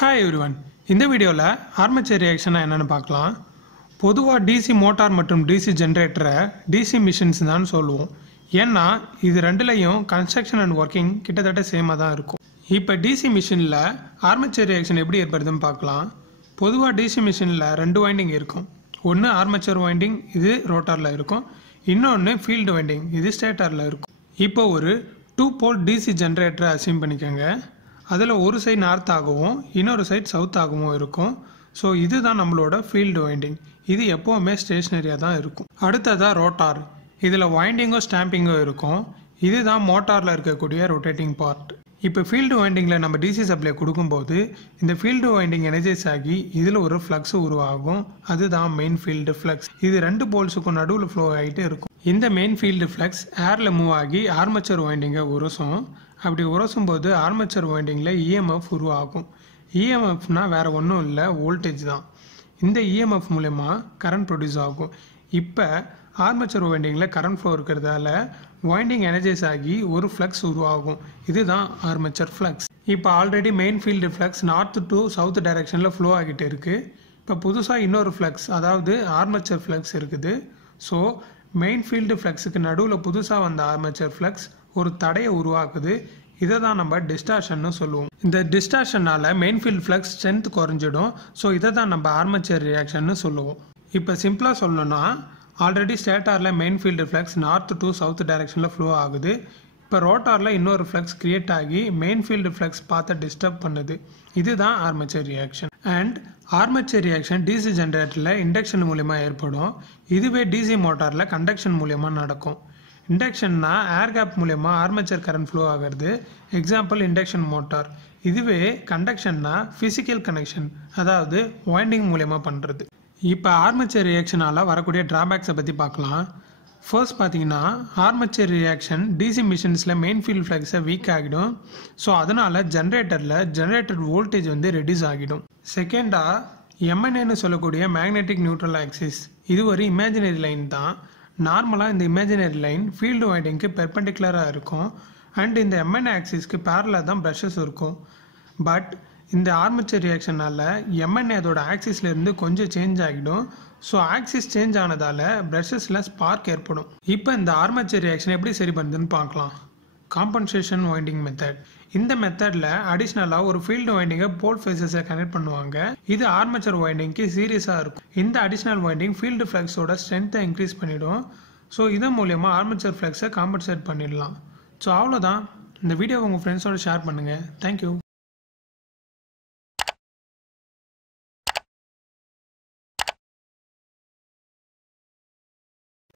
Hi everyone. இந்த வீடியோவில் armature ரியாக்ஷனாக என்னென்னு பார்க்கலாம். பொதுவாக டிசி மோட்டார் மற்றும் டிசி ஜென்ரேட்டரை டிசி மிஷின்ஸ் தான் சொல்லுவோம். ஏன்னா இது ரெண்டுலேயும் கன்ஸ்ட்ரக்ஷன் அண்ட் ஒர்க்கிங் கிட்டத்தட்ட சேமாக தான் இருக்கும். இப்போ டிசி மிஷினில் ஆர்மேச்சர் ரியாக்ஷன் எப்படி ஏற்படுதுன்னு பார்க்கலாம். பொதுவாக டிசி மிஷினில் ரெண்டு வைண்டிங் இருக்கும். ஒன்று ஆர்மேச்சர் வைண்டிங், இது ரோட்டாரில் இருக்கும். இன்னொன்று ஃபீல்டு வைண்டிங், இது ஸ்டேட்டரில் இருக்கும். இப்போ ஒரு 2 போல் டிசி ஜென்ரேட்டரை அசீம் பண்ணிக்கோங்க. அதில் ஒரு சைடு நார்த்தாகவும் இன்னொரு சைடு சவுத்தாகவும் இருக்கும். ஸோ இதுதான் நம்மளோட ஃபீல்டு வைண்டிங். இது எப்போவுமே ஸ்டேஷ்னரியாக தான் இருக்கும். அடுத்ததாக ரோட்டார். இதில் வைண்டிங்கோ ஸ்டாம்பிங்கோ இருக்கும். இதுதான் மோட்டாரில் இருக்கக்கூடிய ரொட்டேட்டிங் பார்ட். இப்போ ஃபீல்டு வைண்டிங்கில் நம்ம டிசி சப்ளை கொடுக்கும்போது இந்த ஃபீல்டு வைண்டிங் எனர்ஜைஸ் ஆகி இதில் ஒரு ஃப்ளக்ஸ் உருவாகும். அதுதான் மெயின் ஃபீல்டு ஃப்ளக்ஸ். இது ரெண்டு போல்ஸுக்கும் நடுவில் ஃப்ளோ ஆகிட்டே இருக்கும். இந்த மெயின் ஃபீல்டு ஃப்ளக்ஸ் ஏரில் மூவ் ஆகி ஆர்மேச்சர் வைண்டிங்கை உரசும். அப்படி உரசும் போது ஆர்மேச்சர் வைண்டிங்கில் இஎம்எஃப் உருவாகும். இஎம்எஃப்னா வேறு ஒன்றும் இல்லை, வோல்டேஜ் தான். இந்த இஎம்எஃப் மூலமா கரண்ட் ப்ரொடியூஸ் ஆகும். இப்போ ஆர்மேச்சர் வைண்டிங்கில் கரண்ட் ஃப்ளோ இருக்கிறதால வைண்டிங் எனர்ஜைஸ் ஆகி ஒரு ஃப்ளக்ஸ் உருவாகும். இதுதான் ஆர்மேச்சர் ஃப்ளக்ஸ். இப்போ already main field flux north to south டைரெக்ஷனில் ஃப்ளோ ஆகிட்டு இருக்குது. இப்போ புதுசாக இன்னொரு ஃப்ளக்ஸ், அதாவது ஆர்மேச்சர் ஃப்ளக்ஸ் இருக்குது. ஸோ மெயின் ஃபீல்டு ஃப்ளக்ஸுக்கு நடுவில் புதுசாக வந்த ஆர்மேச்சர் ஃப்ளக்ஸ் ஒரு தடையை உருவாக்குது. இதை தான் நம்ம டிஸ்டார்ஷன்னு சொல்லுவோம். இந்த டிஸ்டார்ஷனால் மெயின் ஃபீல்டு ஃப்ளக்ஸ் ஸ்ட்ரென்த் குறைஞ்சிடும். ஸோ இதை தான் நம்ம ஆர்மேச்சர் ரியாக்ஷன்னு சொல்லுவோம். இப்போ சிம்பிளாக சொல்லணும்னா, ஆல்ரெடி ஸ்டேட்டாரில் main field flux north to south டைரெக்ஷனில் ஃப்ளோ ஆகுது. இப்போ ரோட்டாரில் இன்னொரு ஃப்ளக்ஸ் கிரியேட் ஆகி மெயின் ஃபீல்டு ஃப்ளக்ஸ் பார்த்து டிஸ்டர்ப் பண்ணுது. இதுதான் armature reaction. And armature reaction DC ஜென்ரேட்டரில் இண்டக்ஷன் மூலமா ஏற்படும். இதுவே டிசி மோட்டாரில் கண்டக்ஷன் மூலமா நடக்கும். இண்டக்ஷன்னா ஏர் கேப் மூலமா ஆர்மேச்சர் கரண்ட் ஃப்ளோ ஆகிறது. Example induction motor. இதுவே கண்டக்ஷன்னா ஃபிசிக்கல் கனெக்ஷன், அதாவது வைண்டிங் மூலமா பண்ணுறது. இப்போ ஆர்மேச்சர் ரியாக்ஷனால் வரக்கூடிய டிராபேக்ஸை பற்றி பார்க்கலாம். ஃபர்ஸ்ட் பார்த்தீங்கன்னா, ஆர்மேச்சர் ரியாக்ஷன் டிசி மிஷின்ஸில் மெயின் ஃபீல்டு ஃப்ளக்ஸை வீக் ஆகிடும். ஸோ அதனால் ஜென்ரேட்டர் வோல்டேஜ் ரெடியூஸ் ஆகிடும். செகண்டாக, எம்என்ஏன்னு சொல்லக்கூடிய மேக்னெட்டிக் நியூட்ரல் ஆக்சிஸ், இது ஒரு இமேஜினரி லைன் தான். நார்மலாக இந்த இமேஜினரி லைன் ஃபீல்டு வைண்டிங்க்கு பெர்பெண்டிகுலராக இருக்கும். அண்ட் இந்த எம்என்ஏ ஆக்சிஸ்க்கு பேரலாக தான் ப்ரஷஸ் இருக்கும். பட் இந்த ஆர்மேச்சர் ரியாக்ஷனால் எம்என்ஏ அதோட ஆக்சிஸ்லேருந்து கொஞ்சம் சேஞ்ச் ஆகிடும். ஸோ ஆக்சிஸ் சேஞ்ச் ஆனதால் ப்ரஷஸில் ஸ்பார்க் ஏற்படும். இப்போ இந்த ஆர்மேச்சர் ரியாக்ஷன் எப்படி சரி பண்ணுதுன்னு பார்க்கலாம். Compensation winding method. இந்த மெத்தடில் அடிஷ்னலாக ஒரு ஃபீல்டு வைண்டிங்கை போல் ஃபேஸஸை கனெக்ட் பண்ணுவாங்க. இது ஆர்மேச்சர் வைண்டிங்க்கு சீரியஸாக இருக்கும். இந்த அடிஷ்னல் வைண்டிங் ஃபீல்டு ஃப்ளக்ஸோட ஸ்ட்ரென்த்தை இன்க்ரீஸ் பண்ணிடும். ஸோ இதன் மூலயமா ஆர்மேச்சர் ஃப்ளக்ஸை காம்பன்சேட் பண்ணிடலாம். ஸோ அவ்வளோதான். இந்த வீடியோவை உங்கள் ஃப்ரெண்ட்ஸோட ஷேர் பண்ணுங்கள். தேங்க்யூ.